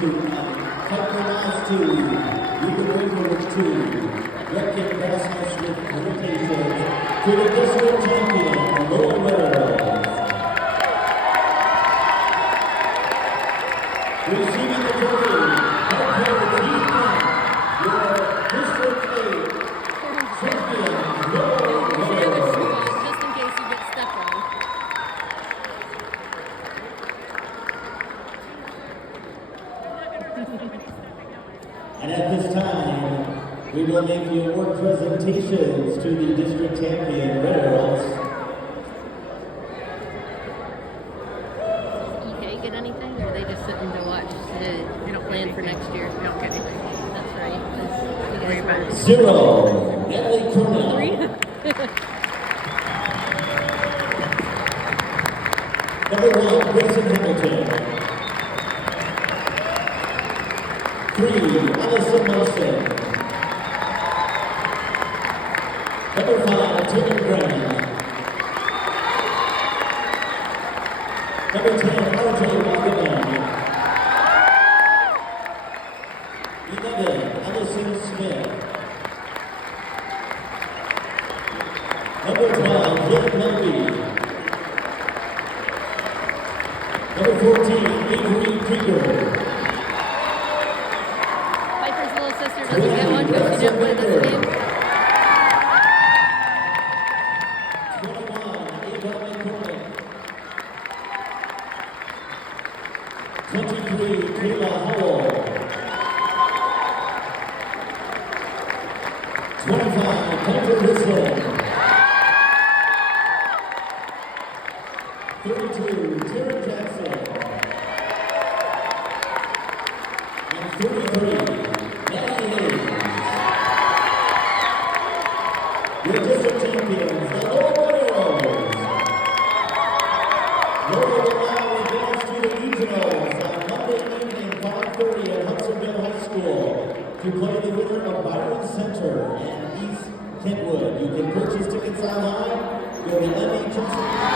Piper Miles 2, Ruben Ringo 2, Reckitt Rasmus with invitations to the district champion, Lowell Meadows. Receiving the trophy, Harper Keith, your District 8 champion, Lowell Meadows. Just in case you get stuck on. And at this time, we will make the award presentations to the district champion, Red Arrows. EK get anything, or are they just sitting to watch the plan for next year? We don't get anything. That's right. You guys Way were- back. 0, Natalie Cornell. 3? Number 1, Grayson Hamilton. 3, Allison Munson. Number 5, Taylor Graham. Number 10, RJ Wagaman. 11, Allison Smith. Number 12, Jim Melby. Number 14, Avery Krieger. Piper's little sister doesn't get one because she didn't play this game. 21, Ava McCormick. 23, Kayla Howell. 25, Hunter Whistler. 32, Tara Jackson. And 33, Natalie Hayes. Your district champions, the Lowell Meadows. Lowell will now advance to the regionals on Monday evening, 5:30 at Hudsonville High School to play the winner of Byron Center and East Kentwood. You can purchase tickets online. Go to MHS.